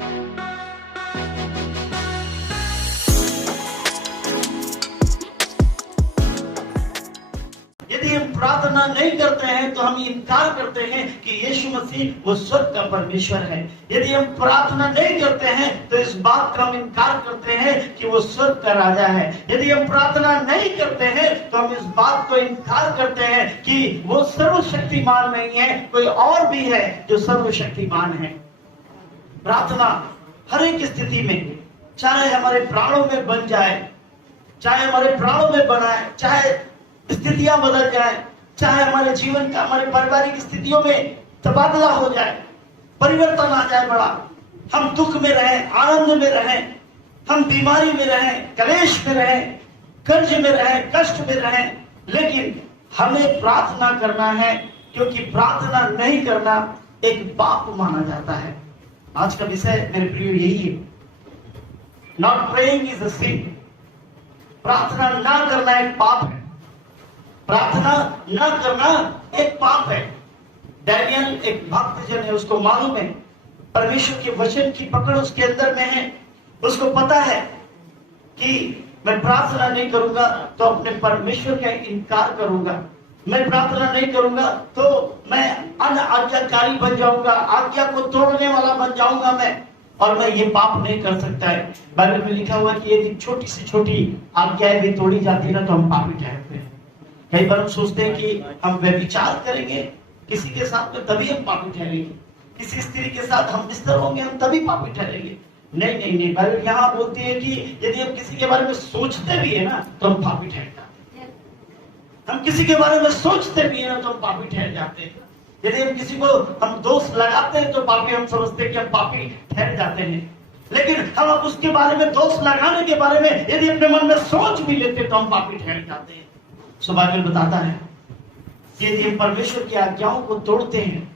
यदि हम प्रार्थना नहीं करते हैं तो हम इनकार करते हैं कि यीशु मसीह वो स्वर्ग का परमेश्वर है। यदि हम प्रार्थना नहीं करते हैं तो इस बात का हम इनकार करते हैं कि वो स्वर्ग का राजा है। यदि हम प्रार्थना नहीं करते हैं तो हम इस बात को इनकार करते हैं कि वो सर्वशक्तिमान नहीं है, कोई और भी है जो सर्वशक्तिमान है। प्रार्थना हर एक स्थिति में, चाहे हमारे प्राणों में बन जाए, चाहे हमारे प्राणों में बनाए, चाहे स्थितियां बदल जाए, चाहे हमारे जीवन का, हमारे पारिवारिक स्थितियों में तबादला हो जाए, परिवर्तन आ जाए बड़ा, हम दुख में रहें, आनंद में रहें, हम बीमारी में रहें, कलेश में रहें, कर्ज में रहें, कष्ट में रहें, लेकिन हमें प्रार्थना करना है, क्योंकि प्रार्थना नहीं करना एक पाप माना जाता है। आज का विषय मेरे प्रिय यही है, नॉट प्रेइंग इज अ सिन। प्रार्थना ना करना एक पाप है, प्रार्थना न करना एक पाप है। डैनियल एक भक्तजन है, उसको मालूम है परमेश्वर के वचन की पकड़ उसके अंदर में है। उसको पता है कि मैं प्रार्थना नहीं करूंगा तो अपने परमेश्वर का इनकार करूंगा, मैं प्रार्थना नहीं करूंगा तो मैं अनाज्ञाकारी बन जाऊंगा, आज्ञा को तोड़ने वाला बन जाऊंगा मैं, और मैं ये पाप नहीं कर सकता है। बाइबल में लिखा हुआ कि यदि छोटी से छोटी आज्ञाएं भी तोड़ी जाती है ना तो हम पापी ठहरते हैं। कई बार हम सोचते हैं कि हम व्यभिचार करेंगे किसी के साथ में तभी हम पापी ठहरेंगे, किसी स्त्री के साथ हम बिस्तर होंगे हम तभी पापी ठहरेंगे। नहीं नहीं नहीं, बाइबल यहाँ बोलती है कि यदि हम किसी के बारे में सोचते भी है ना तो हम पापी ठहर जाते हैं। हम किसी के बारे में सोचते भी है ना तो हम पापी ठहर जाते हैं। यदि हम किसी को हम दोष लगाते हैं तो पापी हम समझते हैं कि हम पापी ठहर जाते हैं, लेकिन हम उसके बारे में, दोष लगाने के बारे में यदि अपने मन में सोच भी लेते तो हम पापी ठहर जाते हैं। सो बाइबल बताता है कि यदि हम परमेश्वर की आज्ञाओं को तोड़ते हैं,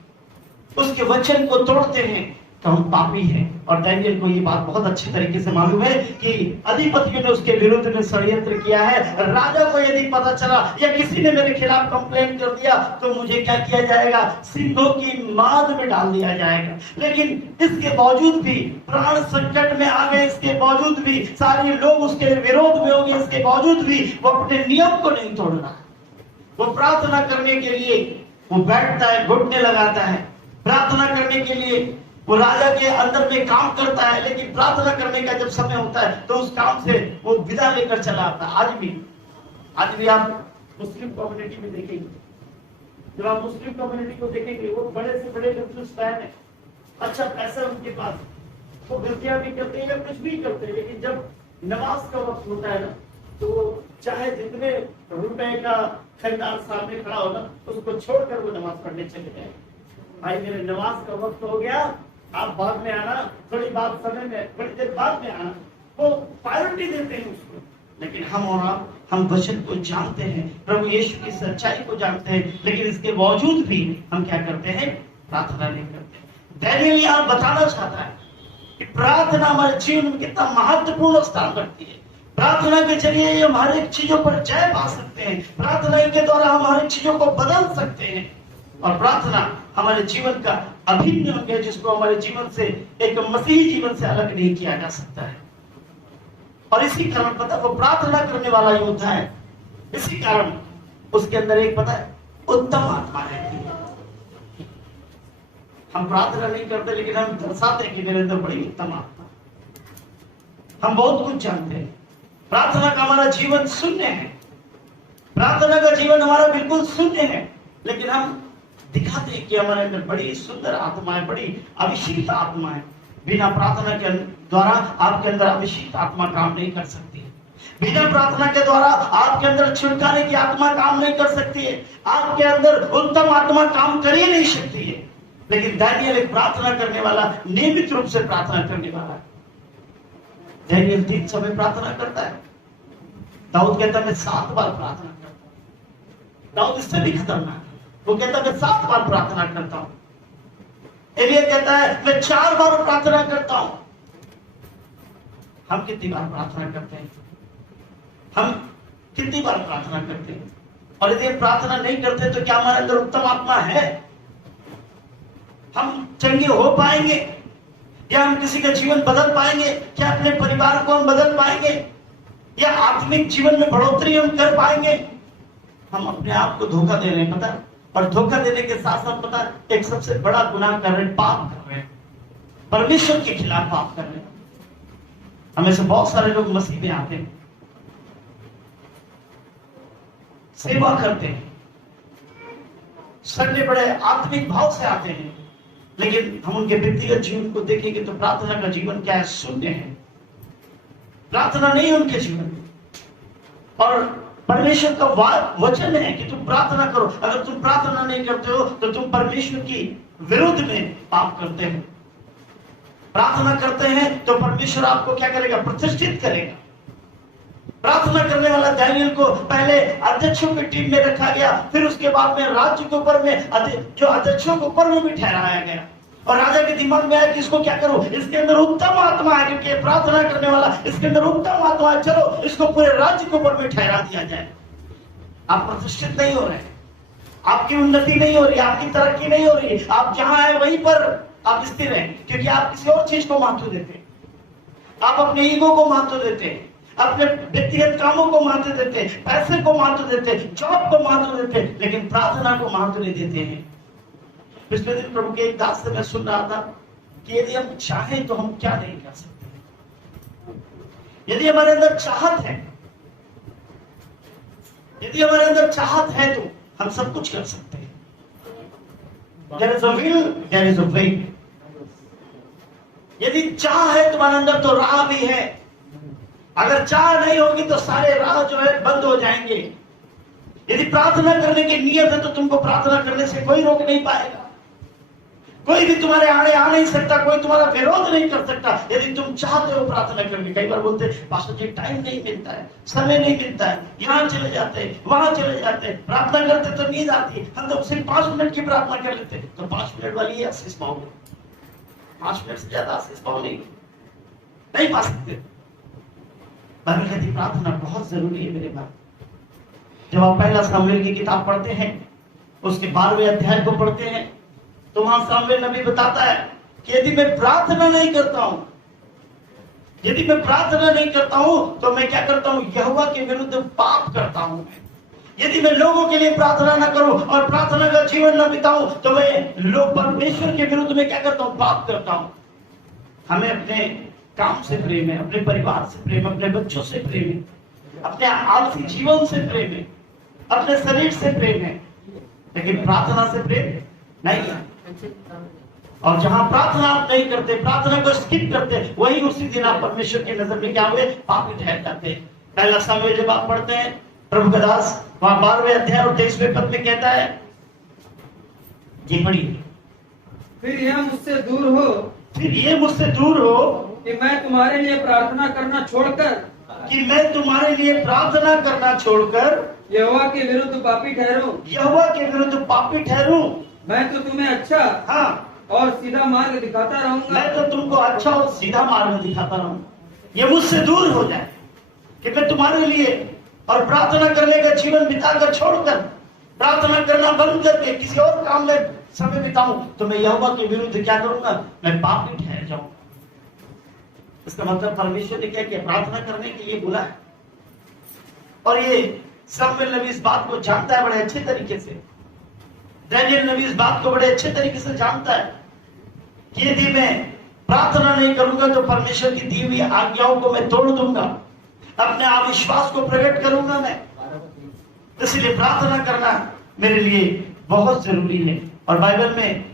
उसके वचन को तोड़ते हैं तो हम पापी हैं। और डैनियल को ये बात बहुत अच्छी तरीके से मालूम है कि अधिपतियों ने उसके विरुद्ध में षड्यंत्र किया है। राजा को यदि पता चला या किसी ने मेरे खिलाफ कंप्लेंट कर दिया तो मुझे क्या किया जाएगा, सिंहों की माद में डाल दिया जाएगा। लेकिन इसके बावजूद भी प्राण संकट में आ गए, इसके बावजूद भी सारे लोग उसके विरोध में हो गए, इसके बावजूद भी वो अपने नियम को नहीं तोड़ रहा। वो प्रार्थना करने के लिए वो बैठता है, घुटने लगाता है, प्रार्थना करने के लिए वो राजा के अंदर में काम करता है, लेकिन प्रार्थना करने का जब समय होता है तो उस काम से वो विदा लेकर चला आता है। आज भी आप मुस्लिम कम्युनिटी में देखेंगे, जब आप मुस्लिम कम्युनिटी को देखेंगे वो बड़े से बड़े बिजनेसमैन है, अच्छा पैसा उनके पास, वो गलतियां भी करते हैं या कुछ भी करते हैं, लेकिन जब नमाज का वक्त होता है ना तो चाहे जितने रुपए का खरीदार सामने खड़ा हो ना उसको छोड़कर वो नमाज पढ़ने चले जाए। भाई मेरे नमाज का वक्त हो गया, आप बाद में आना, थोड़ी बात समय में, थोड़ी देर बाद में आना, वो प्रायोरिटी देते हैं उसको। लेकिन हम और आप, हम वचन को जानते हैं, प्रभु यीशु की सच्चाई को जानते हैं, लेकिन इसके बावजूद भी हम क्या करते हैं, प्रार्थना नहीं करते। डैनियल यहाँ बताना चाहता है कि प्रार्थना हमारे जीवन में कितना महत्वपूर्ण स्थान रखती है। प्रार्थना के जरिए हम हर एक चीजों पर जय पा सकते हैं, प्रार्थना के द्वारा हम हर एक चीजों को बदल सकते हैं, और प्रार्थना हमारे जीवन का अभिन्न अंग है जिसको हमारे जीवन से, एक मसीही जीवन से अलग नहीं किया जा सकता है। और इसी कारण पता, वो प्रार्थना करने वाला योद्धा है, इसी कारण उसके अंदर एक पता है उत्तम आत्मा रहती है। हम प्रार्थना नहीं करते लेकिन हम दर्शाते हैं कि मेरे अंदर बड़ी उत्तम आत्मा, हम बहुत कुछ जानते हैं। प्रार्थना का हमारा जीवन शून्य है, प्रार्थना का जीवन हमारा बिल्कुल शून्य है, लेकिन हम दिखाते हैं कि हमारे अंदर बड़ी सुंदर आत्मा है, बड़ी अभिषिक्त आत्मा है। बिना प्रार्थना के द्वारा आपके अंदर अभिषिक्त आत्मा काम नहीं कर सकती है, बिना प्रार्थना के द्वारा आपके अंदर छुटकारे की आत्मा काम नहीं कर सकती है, आपके अंदर उत्तम आत्मा काम कर ही नहीं सकती है। लेकिन डैनियल एक प्रार्थना करने वाला, नियमित रूप से प्रार्थना करने वाला। डैनियल 3 समय प्रार्थना करता है। दाऊद कहता है मैं 7 बार प्रार्थना करता हूं। दाऊद इससे भी खतरनाक, वो कहता है मैं 7 बार प्रार्थना करता हूं। एलिया कहता है मैं 4 बार प्रार्थना करता हूं। हम कितनी बार प्रार्थना करते हैं, हम कितनी बार प्रार्थना करते हैं? और यदि हम प्रार्थना नहीं करते तो क्या हमारे अंदर उत्तम आत्मा है? हम चंगे हो पाएंगे? क्या हम किसी का जीवन बदल पाएंगे? क्या अपने परिवार को हम बदल पाएंगे? या आत्मिक जीवन में बढ़ोतरी हम कर पाएंगे? हम अपने आप को धोखा दे रहे हैं, पता? और धोखा देने के साथ साथ पता, एक सबसे बड़ा गुनाह कर रहे हैं, पाप कर रहे हैं, परमेश्वर के खिलाफ पाप कर रहे हैं। हमें से बहुत सारे लोग मसीह में आते हैं, सेवा करते हैं, सड़ने बड़े आत्मिक भाव से आते हैं, लेकिन हम उनके व्यक्तिगत जीवन को देखेंगे तो प्रार्थना का जीवन क्या है? शून्य है। प्रार्थना नहीं है उनके जीवन में। और परमेश्वर का वचन है कि तुम प्रार्थना करो। अगर तुम प्रार्थना नहीं करते हो तो तुम परमेश्वर की विरुद्ध में पाप करते हो। प्रार्थना करते हैं तो परमेश्वर आपको क्या करेगा? प्रतिष्ठित करेगा। प्रार्थना करने वाला दानियल को पहले अध्यक्षों की टीम में रखा गया, फिर उसके बाद में राज्य के ऊपर में जो अध्यक्षों के ऊपर में भी ठहराया गया। और राजा के दिमाग में आया कि इसको क्या करूं? इसके अंदर उत्तम आत्मा है, क्योंकि प्रार्थना करने वाला, इसके अंदर उत्तम आत्मा है, चलो इसको पूरे राज्य के ऊपर में ठहरा दिया जाए। आप प्रतिष्ठित नहीं हो रहे, आपकी उन्नति नहीं हो रही, आपकी तरक्की नहीं हो रही, आप जहां है वहीं पर आप स्थिर हैं, क्योंकि आप किसी और चीज को महत्व देते, आप अपने ईगो को महत्व देते, अपने व्यक्तिगत कामों को महत्व देते, पैसे को महत्व देते, जॉब को महत्व देते, लेकिन प्रार्थना को महत्व नहीं देते हैं। पिछले दिन प्रभु के एक दास से मैं सुन रहा था कि यदि हम चाहें तो हम क्या नहीं कर सकते। यदि हमारे अंदर चाहत है, यदि हमारे अंदर चाहत है तो हम सब कुछ कर सकते हैं। There is a will, there is a way। यदि चाह है तुम्हारे अंदर तो राह भी है। अगर चाह नहीं होगी तो सारे राह जो है बंद हो जाएंगे। यदि प्रार्थना करने की नियत है तो तुमको प्रार्थना करने से कोई रोक नहीं पाएगा, कोई भी तुम्हारे आड़े आ नहीं सकता, कोई तुम्हारा विरोध नहीं कर सकता, यदि तुम चाहते हो प्रार्थना करने। कई बार बोलते पास्टर जी टाइम नहीं मिलता है, समय नहीं मिलता है, यहाँ चले जाते हैं, वहां चले जाते हैं, प्रार्थना करते तो नींद आती, हम तो सिर्फ 5 मिनट की प्रार्थना कर लेते, तो 5 मिनट वाली ही आशीष पाओगे, 5 मिनट से ज्यादा आशीष पाओ नहीं पा सकते। बाइबल कहती प्रार्थना बहुत जरूरी है मेरे भाई। जब आप पहला सामुएल की किताब पढ़ते हैं, उसके 12वें अध्याय को पढ़ते हैं, तो वहां सामुएल नबी बताता है कि यदि मैं प्रार्थना नहीं करता हूं, यदि मैं प्रार्थना नहीं करता हूं तो मैं क्या करता हूं? यहोवा के विरुद्ध पाप करता हूं। यदि मैं लोगों के लिए प्रार्थना ना करूं और प्रार्थना का जीवन ना बिताऊं तो मैं लोग परमेश्वर के विरुद्ध में क्या करता हूं? पाप करता हूं। हमें अपने काम से प्रेम है, अपने परिवार से प्रेम, अपने बच्चों से प्रेम है, अपने आलसी जीवन से प्रेम है, अपने शरीर से प्रेम है, लेकिन प्रार्थना से प्रेम नहीं है। और जहां प्रार्थना आप नहीं करते, प्रार्थना को स्किप करते, वही उसी दिन आप परमेश्वर की नजर में क्या हुए? पापी ठहर जाते हैं। पहला सामुएल जब आप पढ़ते हैं, प्रभु का दास वहां 12वें अध्याय और 23वें पद में कहता है, जी पढ़िए। फिर यह मुझसे दूर हो, फिर ये मुझसे दूर हो कि मैं तुम्हारे लिए प्रार्थना करना छोड़कर, कि मैं तुम्हारे लिए प्रार्थना करना छोड़कर यहोवा के विरुद्ध पापी ठहरूं। यहोवा के विरुद्ध पापी ठहरूं। मैं तो तुम्हें अच्छा हाँ, और सीधा मार्ग दिखाता रहूंगा। मैं तो तुमको अच्छा और सीधा मार्ग दिखाता रहूं। ये मुझसे दूर हो जाए कि मैं तुम्हारे लिए और प्रार्थना करने का जीवन बिताकर छोड़कर, प्रार्थना करना बंद करके किसी और काम में समय बिताऊं, तो मैं यहोवा के विरुद्ध क्या करूंगा? मैं पापी ठहर जाऊंगा। इसका मतलब परमेश्वर ने क्या किया? प्रार्थना करने के लिए बुला है। और ये सामुएल नबी इस बात को जानता है बड़े अच्छे तरीके से। दानियल नबी इस बात को बड़े अच्छे तरीके से जानता है कि यदि मैं प्रार्थना नहीं करूंगा तो परमेश्वर की दी हुई आज्ञाओं को मैं तोड़ दूंगा, अपने अविश्वास को प्रकट करूंगा मैं। इसलिए प्रार्थना करना मेरे लिए बहुत जरूरी है। और बाइबल में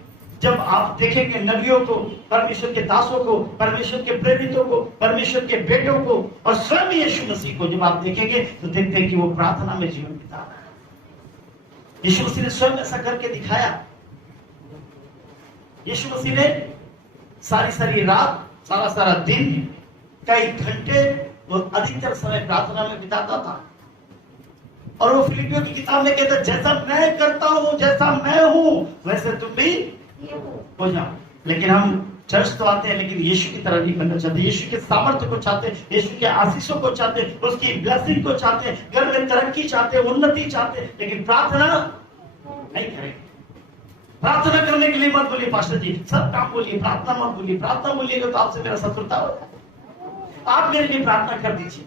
जब आप देखेंगे नबियों को, परमेश्वर के दासों को, परमेश्वर के प्रेरितों को, परमेश्वर के बेटों को और स्वयं यीशु मसीह को जब आप देखेंगे तो देखते हैं कि वो प्रार्थना में जीवन बिता रहा है। यीशु मसीह ने स्वयं ऐसा करके दिखाया। यीशु मसीह ने सारी रात, सारा दिन, कई घंटे, वो अधिकतर समय प्रार्थना में बिताता था। और वो फिलिपियों की किताब में कहता है, जैसा मैं करता हूं, जैसा मैं हूं, वैसे तुम भी हो जाओ। लेकिन हम चर्च तो आते हैं, लेकिन यीशु की तरह नहीं बनना चाहते, यीशु के सामर्थ्य को चाहते, यीशु के आशीषों को चाहते, उसकी ब्लेसिंग को चाहते, घर में तरक्की चाहते, उन्नति चाहते, लेकिन प्रार्थना नहीं करेंगे। प्रार्थना करने के लिए मत बोलिए पास्टर जी, सब काम बोलिए, प्रार्थना मत बोलिए। प्रार्थना बोलिएगा तो आपसे मेरा शत्रुता होगा। आप मेरे लिए प्रार्थना कर दीजिए।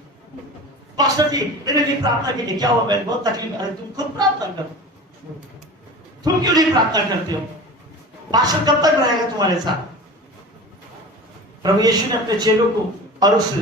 पास्टर जी मेरे लिए प्रार्थना कीजिए, क्या हुआ, मैं बहुत तकलीफ। अरे तुम खुद प्रार्थना करो, तुम क्यों नहीं प्रार्थना करते हो? पास्टर कब तक रहेगा तुम्हारे साथ? प्रभु यीशु ने अपने चेलों को और उस